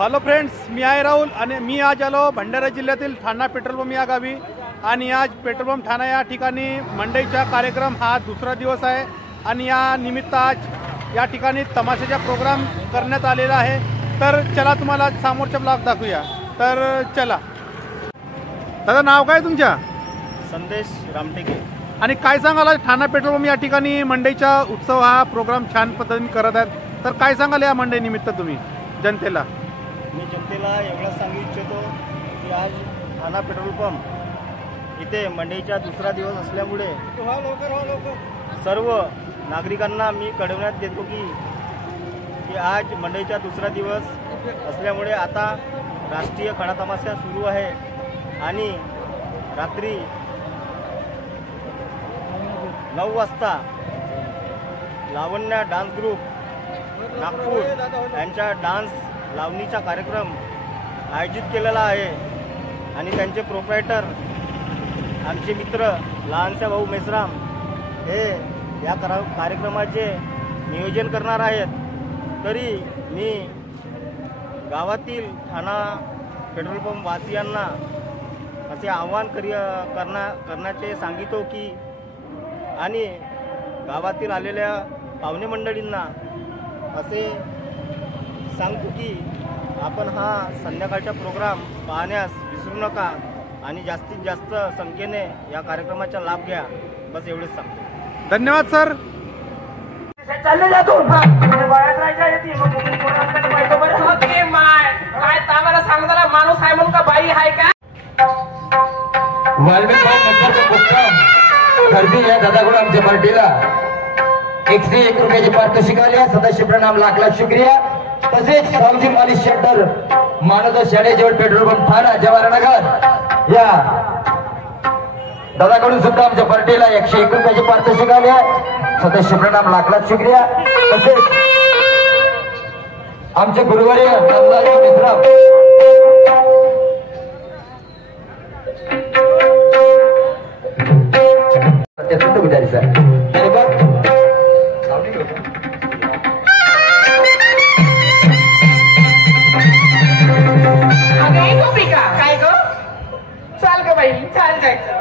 Hello friends, मी आहे राहुल आणि मी आज आलो भंडारा जिल्ह्यातील ठाणा पेट्रोल पंप या गावी। आणि आज पेट्रोल पंप ठाणा या ठिकाणी मंडईचा कार्यक्रम हा दुसरा दिवस आहे आणि या निमित्त आज या ठिकाणी तमाशाचा प्रोग्राम करण्यात आलेला आहे। तर चला तुम्हाला समोरचा ब्लॉग दाखवूया। तर चला। दादा, नाव काय तुमच्या? संदेश रामटेके। आणि काय सांगाल, ठाणा पेट्रोल पंप या ठिकाणी मंडईचा उत्सव हा प्रोग्राम छान पद्धतीने करत आहेत, तर काय सांगाल या मंडई निमित्त तुम्ही जनतेला? मी जनतेला एवढंच सांगू इच्छितो की आज ठाणा पेट्रोल पंप इथे मंडईचा दुसरा दिवस असल्यामुळे सर्व नागरिकांना मी कळवण्यात देतो की आज मंडईचा दुसरा दिवस असल्यामुळे आता राष्ट्रीय खडा तमाशा सुरू आहे आणि रात्री 9 वाजता लावण्य डान्स ग्रुप नागपूर यांचा डान्स लावणीचा कार्यक्रम आयोजित केलेला आहे आणि त्यांचे प्रोप्रायटर आमचे मित्र लहानसा भाऊ मेसराम हे या कार्यक्रमाचे नियोजन करणार आहेत। तरी मी गावातील ठाणा पेट्रोल पंप वासियांना असे आवाहन करण्याचे सांगितो की आणि गावातील आलेल्या पाहुणे मंडळींना असे सांगतो की आपण हा संध्याकाळचा प्रोग्राम पाहण्यास विसरू नका आणि जास्तीत जास्त संख्येने या कार्यक्रमाचा लाभ घ्या। बस एवढेच सांगतो। धन्यवाद सर। चालले जातो बाळात राहायचा येते मग पाहिजे बरं होते माय काय तामाला सांगताना माणूस आहे म्हणून का बाई आहे का? वाल्मिक भाऊ नंबरचा पुस्तक खरेदी या दादाकडून आमच्या पार्टीला 101 रुपयाची पारितोषिक आली। सदस्य प्रणाम, लाख लाख शुक्रिया। तसेच सावजी मालिश सेंटर मानवता शाळेजवळ पेट्रोल पंप ठाणा जवाहरनगर या दादाकडून सुद्धा आमच्या पार्टीला 101 रुपयाची पारितोषिक आली आहे। सदस्य प्रणाम, लाख लाख शुक्रिया। तसेच आमचे गुरुवारी मित्र काय गो चाल ग बाई, चाल जायचं।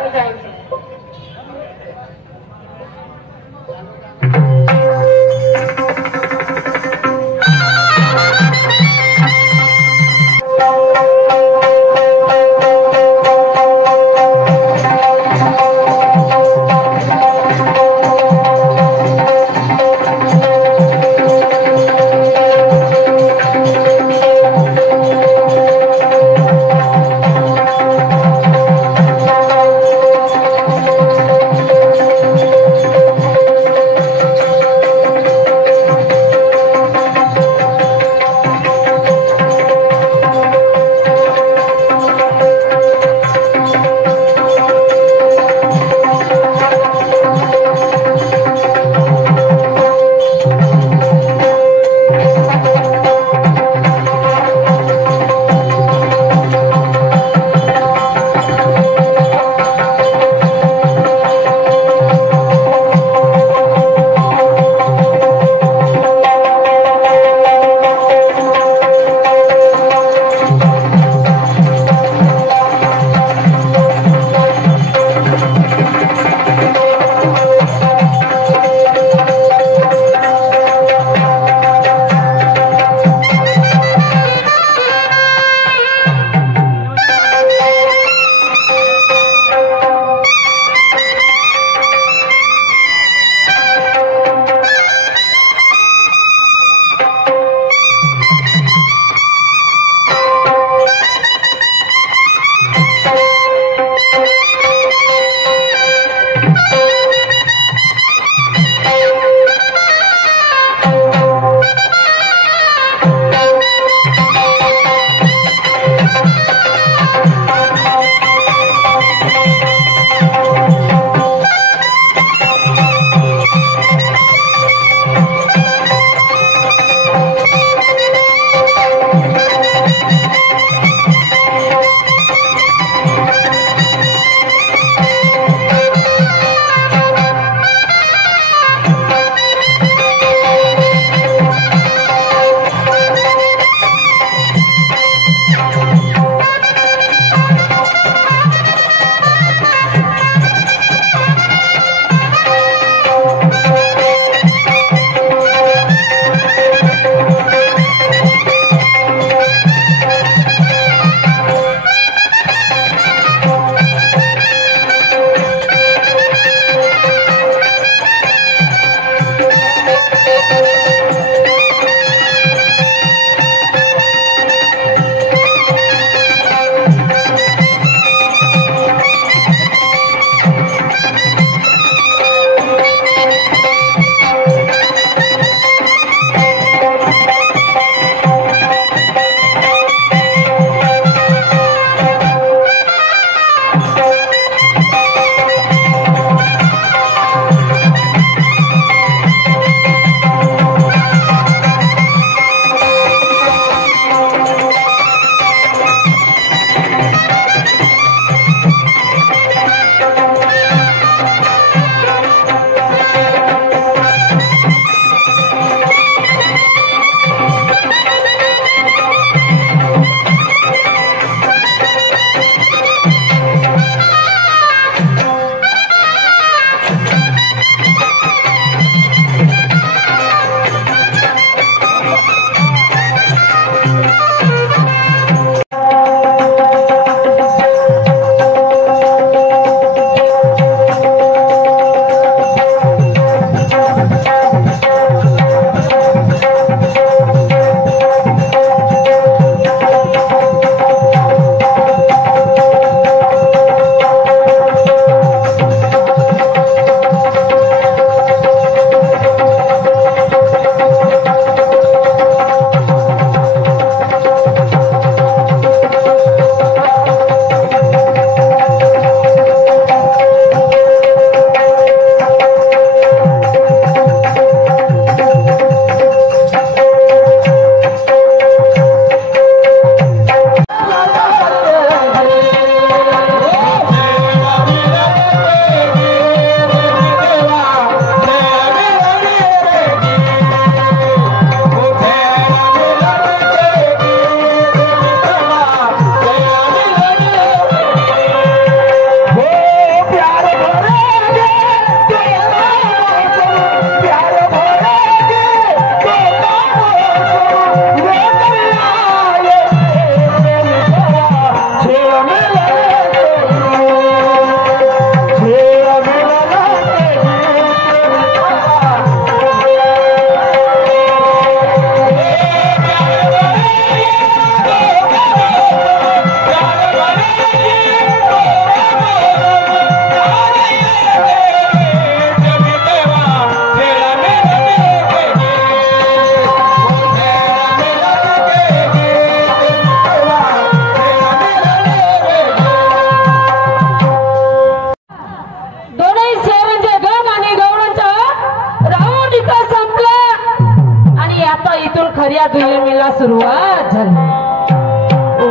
तालीमीला सुरुवात झाली.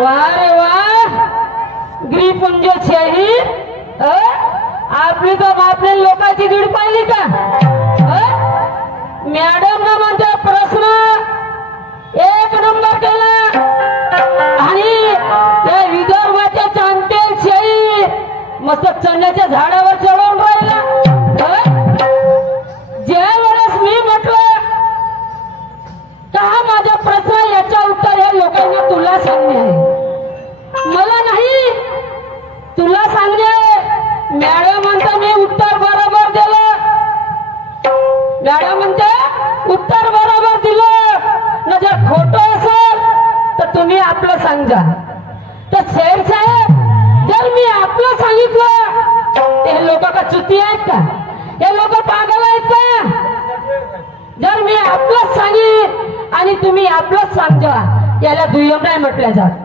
वा रे वा, गिरिपुंज शहीद आपली तर बापले लोकांची दीड पाहिली का? मॅडम ना म्हणते प्रश्न एक नंबर केला आणि त्या विदर्भाच्या चॅम्पियन शहीद मस्त चण्याच्या झाडावर चढवून राहिला. ज्या वेळेस मी म्हटलं का हा माझा प्रश्न याच्या उत्तर या लोकांना तुला सांगणे आहे, मला नाही तुला सांगणे आहे. मॅडम म्हणते मी उत्तर बरोबर दिलं, मॅडम म्हणते उत्तर बरोबर दिलं न जर खोटं असेल तर तुम्ही आपलं सांगा. तर शेर साहेब जर मी आपलं सांगितलं ते लोक का चुती आहेत का? हे लोक पागल आहेत का? जर मी आपलंच सांगितलं आणि तुम्ही आपलंच सांगा याला दुय्यम नाही म्हटल्या जात.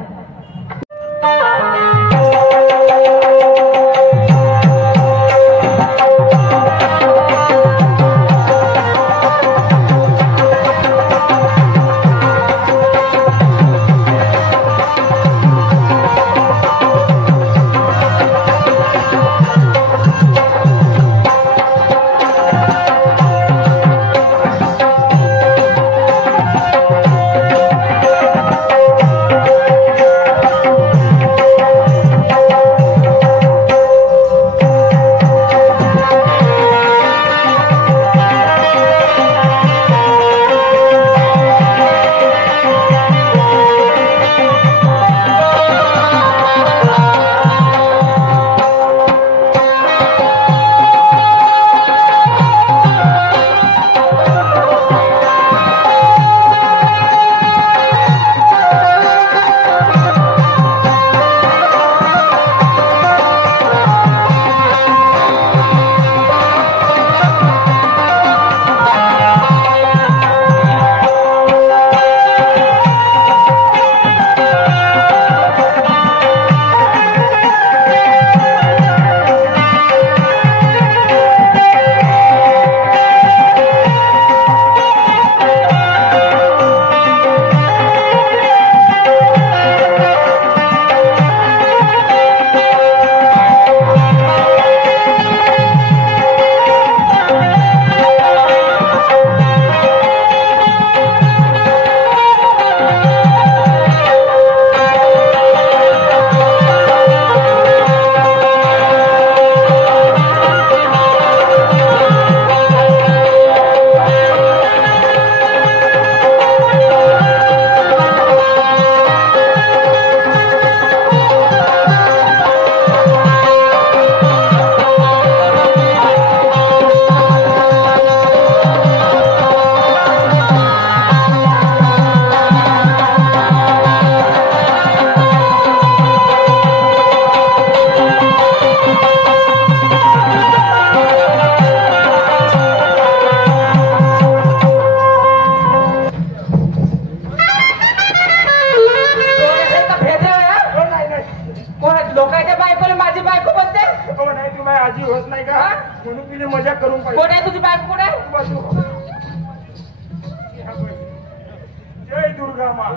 जय दुर्गा माँ,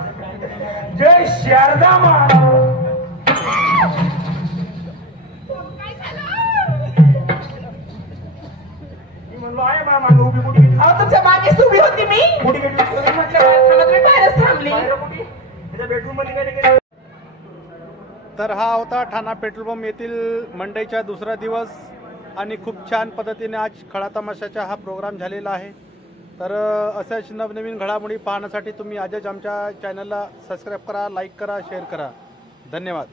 जय शारदा माँ. मी म्हणलो आहे मामा उभी कुठे गेली? अहो तुमच्या मागेच उभी होती मी. कुठे गेली? म्हटलं थांबा तुम्ही बाहेरच थांबली. त्याच्या बेडरूम मध्ये काय गेली? तर हा होता ठाणा पेट्रोल पंप येथील मंडईचा दुसरा दिवस आणि खूप छान पद्धतीने आज खळा तमाशाचा हा प्रोग्राम झालेला आहे. तर अशाच नवनवीन घडामोडी पाहण्यासाठी तुम्ही आजच आमच्या चॅनलला सबस्क्राईब करा, लाईक करा, शेअर करा. धन्यवाद.